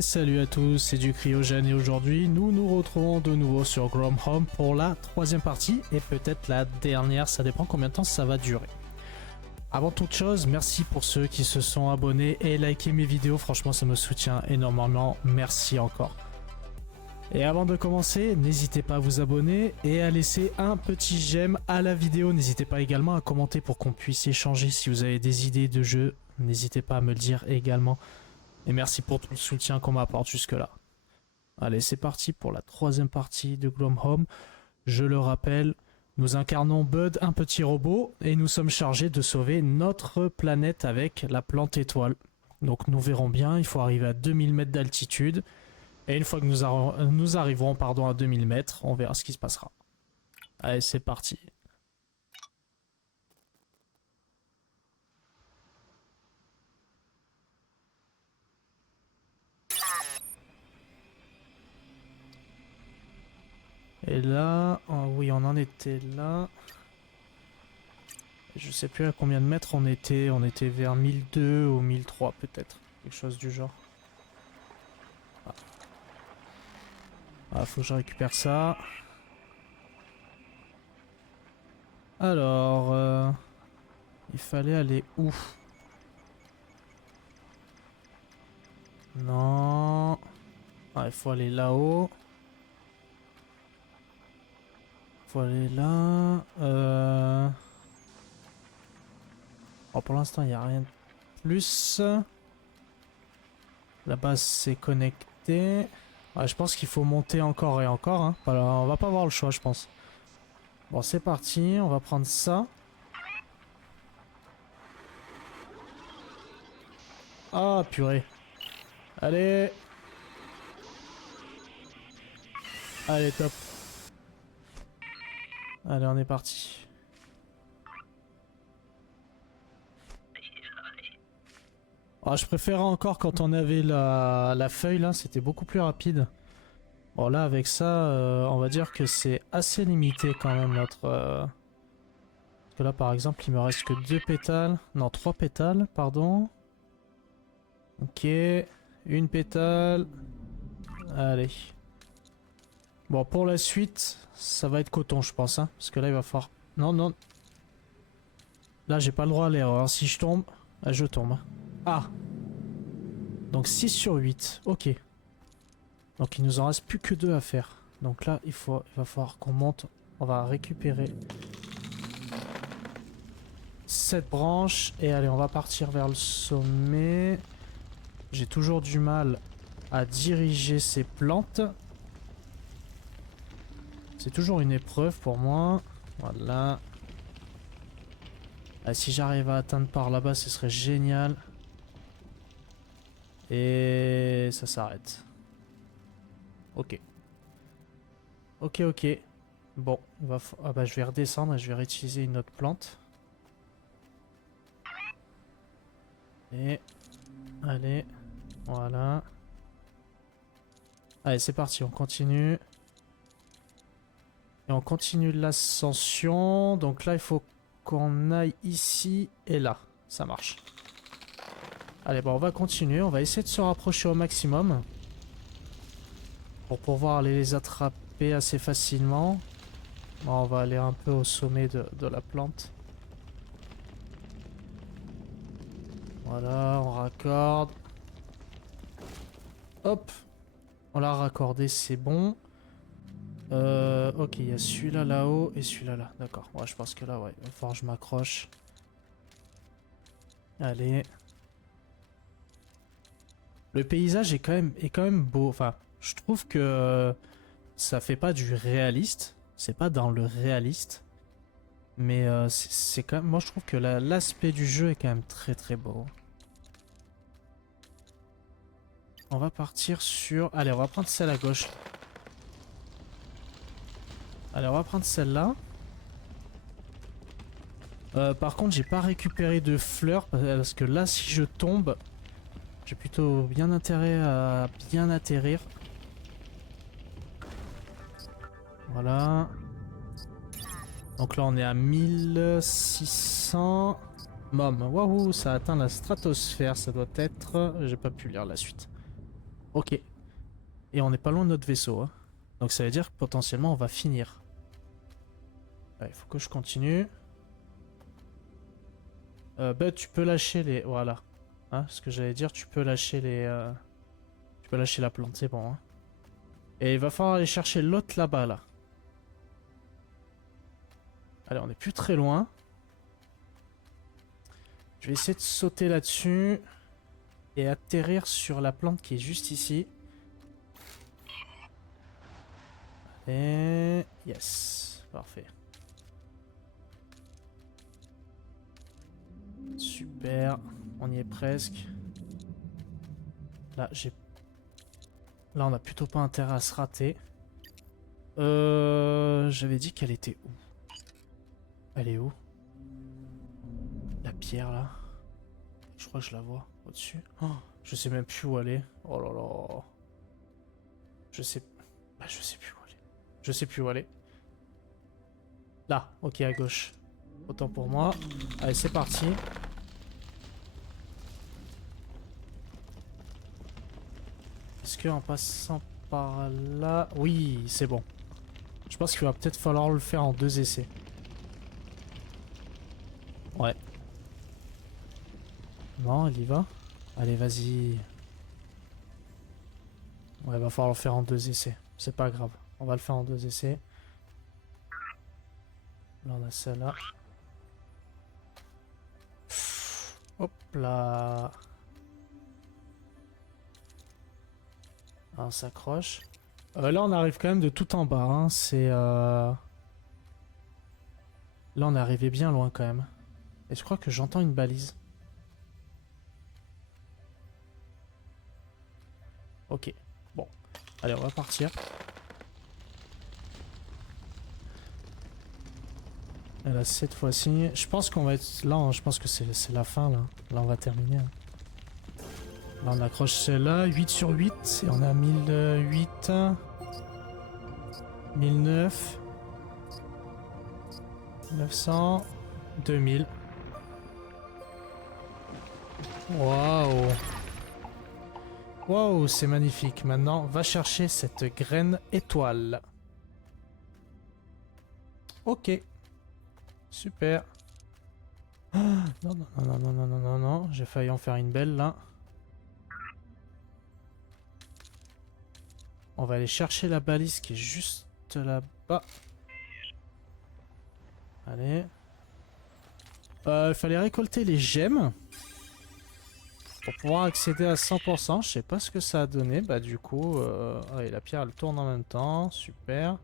Et salut à tous, c'est du Cryogène et aujourd'hui nous nous retrouvons de nouveau sur Grom Home pour la troisième partie et peut-être la dernière, ça dépend combien de temps ça va durer. Avant toute chose, merci pour ceux qui se sont abonnés et liké mes vidéos, franchement ça me soutient énormément, merci encore. Et avant de commencer, n'hésitez pas à vous abonner et à laisser un petit j'aime à la vidéo. N'hésitez pas également à commenter pour qu'on puisse échanger si vous avez des idées de jeux. N'hésitez pas à me le dire également. Et merci pour tout le soutien qu'on m'apporte jusque là. Allez, c'est parti pour la troisième partie de Grom Home. Je le rappelle, nous incarnons Bud, un petit robot, et nous sommes chargés de sauver notre planète avec la plante étoile. Donc nous verrons bien, il faut arriver à 2000 mètres d'altitude. Et une fois que nous arriverons à 2000 mètres, on verra ce qui se passera. Allez, c'est parti. Et là, oh oui, on en était là. Je sais plus à combien de mètres on était vers 1002 ou 1003 peut-être. Quelque chose du genre. Ah, faut que je récupère ça. Alors, il fallait aller où? Non. Ah, il faut aller là-haut. Faut aller là. Oh, pour l'instant, il n'y a rien de plus. La base s'est connectée. Ouais, je pense qu'il faut monter encore et encore. Hein. Alors, on va pas avoir le choix, je pense. Bon, c'est parti. On va prendre ça. Ah, purée. Allez. Allez, top. Allez, on est parti. Ah, je préférais encore quand on avait la feuille là, c'était beaucoup plus rapide. Bon là avec ça, on va dire que c'est assez limité quand même notre... Parce que là par exemple il me reste que 2 pétales, non 3 pétales, pardon. Ok, une pétale. Allez. Bon pour la suite, ça va être coton je pense, hein, parce que là il va falloir... Non, non. Là j'ai pas le droit à l'erreur, si je tombe, je tombe. Ah. Donc 6 sur 8, ok. Donc il nous en reste plus que 2 à faire. Donc là il va falloir qu'on monte. On va récupérer cette branche. Et allez, on va partir vers le sommet. J'ai toujours du mal à diriger ces plantes. C'est toujours une épreuve pour moi. Voilà. Ah, si j'arrive à atteindre par là-bas, ce serait génial. Et ça s'arrête. Ok. Ok, ok. Bon, ah bah, je vais redescendre et je vais réutiliser une autre plante. Et... Allez. Voilà. Allez, c'est parti, on continue. Et on continue l'ascension. Donc là, il faut qu'on aille ici et là. Ça marche. Allez, bon, on va continuer. On va essayer de se rapprocher au maximum. Pour pouvoir aller les attraper assez facilement. Bon, on va aller un peu au sommet de la plante. Voilà, on raccorde. Hop. On l'a raccordé, c'est bon. Ok, il y a celui-là là-haut et celui-là là. D'accord, ouais, je pense que là, ouais, il va falloir que je m'accroche. Allez. Le paysage est quand même beau. Enfin, je trouve que ça fait pas du réaliste. C'est pas dans le réaliste. Mais c'est quand même... Moi, je trouve que l'aspect du jeu est quand même très très beau. On va partir sur... Allez, on va prendre celle à gauche. Allez, on va prendre celle-là. Par contre, j'ai pas récupéré de fleurs parce que là, si je tombe, j'ai plutôt bien intérêt à bien atterrir. Voilà. Donc là, on est à 1600. Mom, waouh, ça a atteint la stratosphère, ça doit être... J'ai pas pu lire la suite. Ok. Et on n'est pas loin de notre vaisseau. Hein. Donc ça veut dire que potentiellement on va finir. Il faut que je continue. Bah tu peux lâcher les... Voilà. Hein, ce que j'allais dire, tu peux lâcher les... Tu peux lâcher la plante, c'est bon. Hein. Et il va falloir aller chercher l'autre là-bas, là. Allez, on est plus très loin. Je vais essayer de sauter là-dessus. Et atterrir sur la plante qui est juste ici. Et... Yes. Parfait. Super. On y est presque. Là, j'ai... Là, on a plutôt pas intérêt à se rater. J'avais dit qu'elle était où? Elle est où? La pierre, là. Je crois que je la vois au-dessus. Oh, je sais même plus où elle est. Oh là là. Je sais... Bah, je sais plus où elle est. Je sais plus où elle est. Là, ok, à gauche. Autant pour moi. Allez, c'est parti. Est-ce qu'en passant par là... Oui, c'est bon. Je pense qu'il va peut-être falloir le faire en 2 essais. Ouais. Non, elle y va. Allez, vas-y. Ouais, il va falloir le faire en 2 essais. C'est pas grave. On va le faire en 2 essais. Là, on a celle-là. Hop là. Ah, on s'accroche. Là, on arrive quand même de tout en bas. Hein. C'est... Là, on est arrivé bien loin quand même. Et je crois que j'entends une balise. Ok. Bon. Allez, on va partir. Et là, cette fois-ci, je pense qu'on va être... Là, je pense que c'est la fin, là. Là, on va terminer. Hein. Là, on accroche celle-là. 8 sur 8. Et on a 1008. 1009. 900. 2000. Waouh. Waouh, c'est magnifique. Maintenant, va chercher cette graine étoile. Ok. Super. Ah, non, non, non, non, non, non, non, non. J'ai failli en faire une belle, là. On va aller chercher la balise qui est juste là-bas. Allez. Il fallait récolter les gemmes. Pour pouvoir accéder à 100%. Je sais pas ce que ça a donné. Bah du coup... Ah, et la pierre elle tourne en même temps. Super.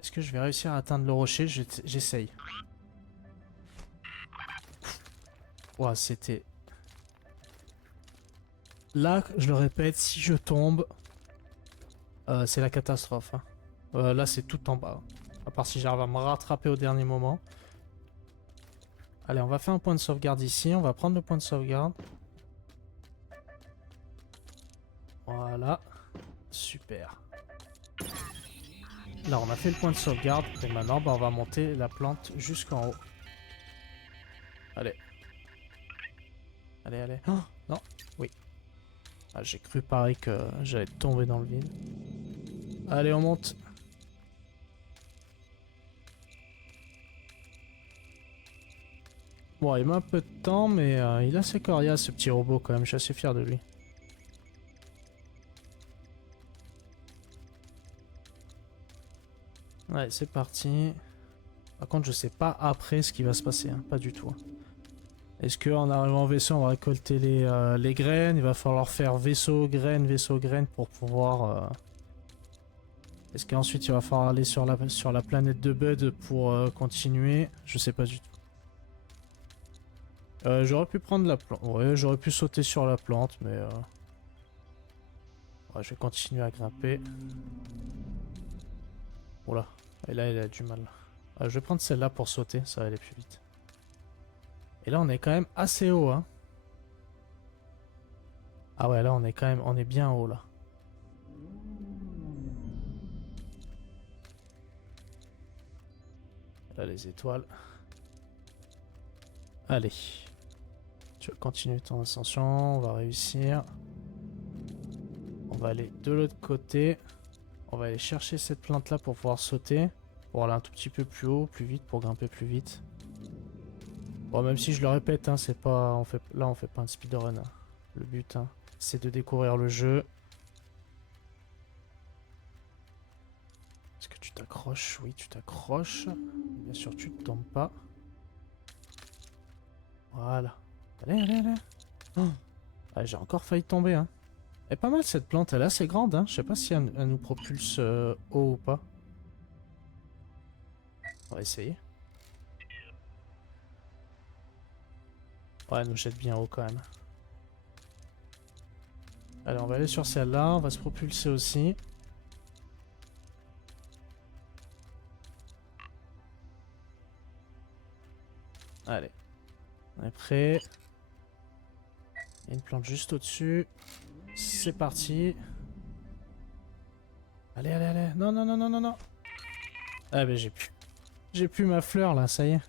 Est-ce que je vais réussir à atteindre le rocher? J'essaye. Ouah, c'était... Là, je le répète, si je tombe... c'est la catastrophe. Hein. Là, c'est tout en bas. À part si j'arrive à me rattraper au dernier moment. Allez, on va faire un point de sauvegarde ici. On va prendre le point de sauvegarde. Voilà. Super. Là, on a fait le point de sauvegarde. Et maintenant, bah, on va monter la plante jusqu'en haut. Allez. Allez, allez. Oh, non. Oui. Ah, j'ai cru pareil que j'allais tomber dans le vide. Allez, on monte. Bon, il met un peu de temps, mais il est assez coriace, ce petit robot, quand même. Je suis assez fier de lui. Ouais, c'est parti. Par contre, je sais pas après ce qui va se passer. Hein. Pas du tout. Hein. Est-ce qu'en arrivant en vaisseau, on va récolter les graines? Il va falloir faire vaisseau, graines pour pouvoir... Est-ce qu'ensuite, il va falloir aller sur la planète de Bud pour continuer? Je sais pas du tout. J'aurais pu prendre la plante. Ouais, j'aurais pu sauter sur la plante, mais... Ouais, je vais continuer à grimper. Oula. Et là, il a du mal. Je vais prendre celle-là pour sauter, ça va aller plus vite. Et là, on est quand même assez haut, hein. Ah ouais, là, on est quand même... On est bien haut, là. Là, les étoiles. Allez. Tu vas continuer ton ascension, on va réussir. va aller de l'autre côté. On va aller chercher cette plante là pour pouvoir sauter. Pour aller un tout petit peu plus haut, plus vite, pour grimper plus vite. Bon, même si je le répète, hein, c'est pas, là on fait pas un speedrun. Hein. Le but, hein, c'est de découvrir le jeu. Est-ce que tu t'accroches? Oui, tu t'accroches. Bien sûr, tu ne tombes pas. Voilà. Allez, allez, allez. Oh. Ah, j'ai encore failli tomber. Hein. Elle est pas mal cette plante, elle est assez grande. Hein. Je sais pas si elle nous propulse haut ou pas. On va essayer. Ouais, elle nous jette bien haut quand même. Allez, on va aller sur celle-là. On va se propulser aussi. Allez. On est prêt. Il y a une plante juste au-dessus. C'est parti. Allez, allez, allez. Non, non, non, non, non, non. Ah ben j'ai pu. J'ai plus ma fleur là, ça y est.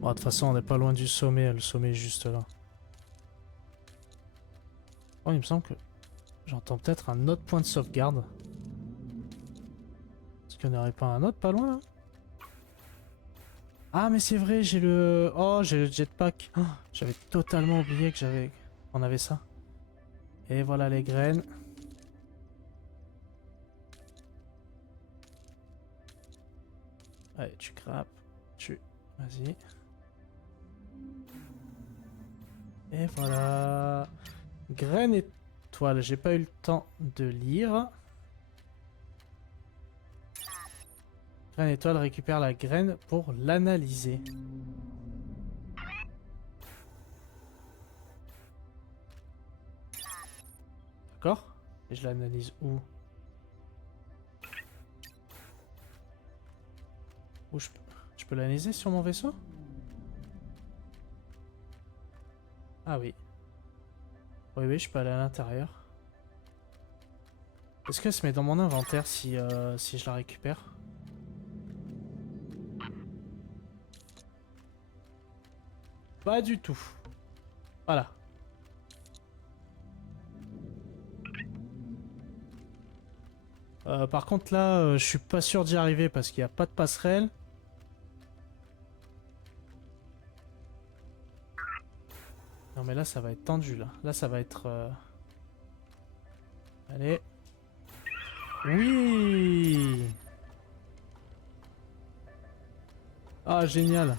Bon, de toute façon, on n'est pas loin du sommet. Le sommet est juste là. Oh, il me semble que j'entends peut-être un autre point de sauvegarde. Est-ce qu'il n'y en aurait pas un autre pas loin là? Ah, mais c'est vrai, j'ai le... Oh, j'ai le jetpack. Oh, j'avais totalement oublié que j'avais... On avait ça. Et voilà les graines. Allez, tu grappes. Vas-y. Et voilà. Graine étoile. J'ai pas eu le temps de lire. Graine étoile récupère la graine pour l'analyser. D'accord? Et je l'analyse où? Où je peux l'analyser sur mon vaisseau? Ah oui. Oui, oui, je peux aller à l'intérieur. Est-ce qu'elle se met dans mon inventaire si je la récupère? Pas du tout. Voilà. Par contre là, je suis pas sûr d'y arriver parce qu'il n'y a pas de passerelle. Non mais là ça va être tendu là. Là ça va être... Allez. Oui. Ah génial.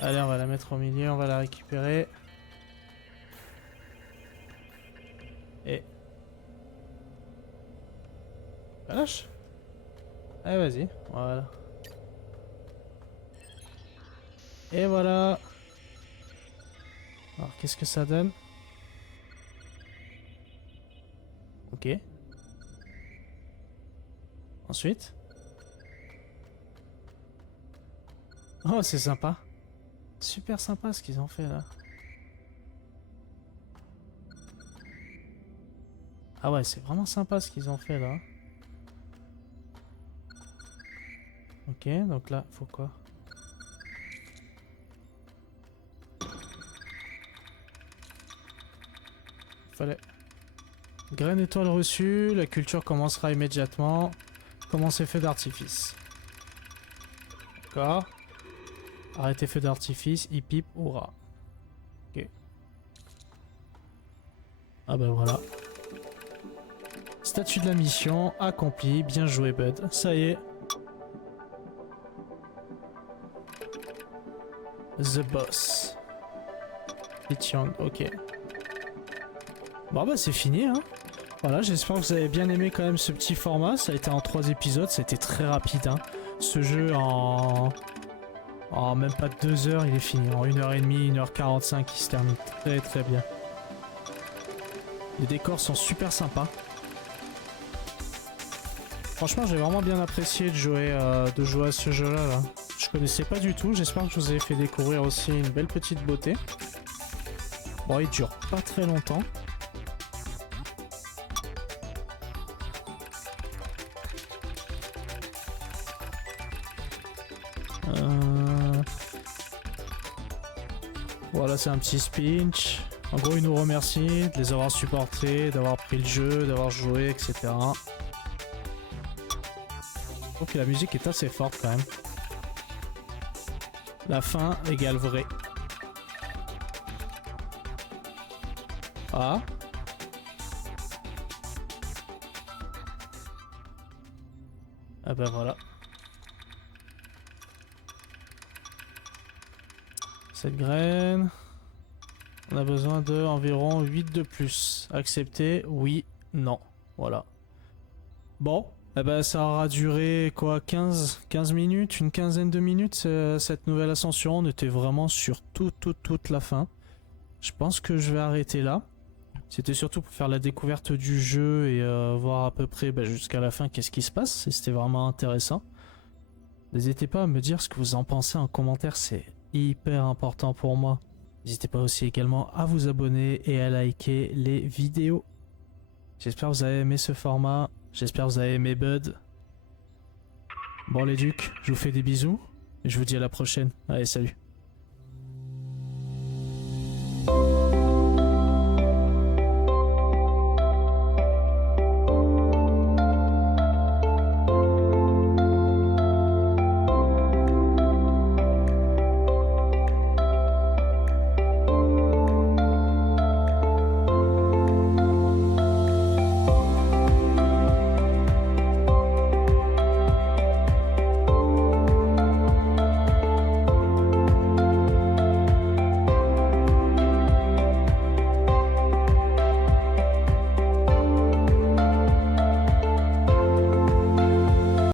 Allez, on va la mettre au milieu, on va la récupérer. Et... Bah lâche. Allez, vas-y. Voilà. Et voilà. Alors, qu'est-ce que ça donne? Ok. Ensuite. Oh, c'est sympa. Super sympa ce qu'ils ont fait là. Ah ouais, c'est vraiment sympa ce qu'ils ont fait là. Ok, donc là, faut quoi? Fallait... Graine étoile reçue, la culture commencera immédiatement. Commencer feu d'artifice. D'accord. Arrêtez feu d'artifice, hip hip, hurrah. Ok. Ah bah voilà. Statut de la mission, accompli, bien joué Bud. Ça y est. The Boss. Young, ok. Bon bah c'est fini hein. Voilà, j'espère que vous avez bien aimé quand même ce petit format. Ça a été en 3 épisodes, ça a été très rapide hein. Ce jeu en même pas 2 heures il est fini. En 1h30, 1h45 il se termine très très bien. Les décors sont super sympas. Franchement j'ai vraiment bien apprécié de jouer à ce jeu là. Je connaissais pas du tout, j'espère que je vous ai fait découvrir aussi une belle petite beauté. Bon il dure pas très longtemps. Voilà, c'est un petit speech. En gros, il nous remercie de les avoir supportés, d'avoir pris le jeu, d'avoir joué, etc. Je trouve que la musique est assez forte quand même. La fin égale vrai. Ah. Ah bah voilà. Cette graine. On a besoin de environ 8 de plus. Accepter, oui, non. Voilà. Bon, eh ben ça aura duré quoi, 15 minutes, une quinzaine de minutes cette nouvelle ascension. On était vraiment sur toute la fin. Je pense que je vais arrêter là. C'était surtout pour faire la découverte du jeu et voir à peu près jusqu'à la fin qu'est-ce qui se passe. Et c'était vraiment intéressant. N'hésitez pas à me dire ce que vous en pensez en commentaire, c'est hyper important pour moi. N'hésitez pas aussi également à vous abonner et à liker les vidéos. J'espère que vous avez aimé ce format. J'espère que vous avez aimé Bud. Bon les ducs, je vous fais des bisous. Et je vous dis à la prochaine. Allez, salut.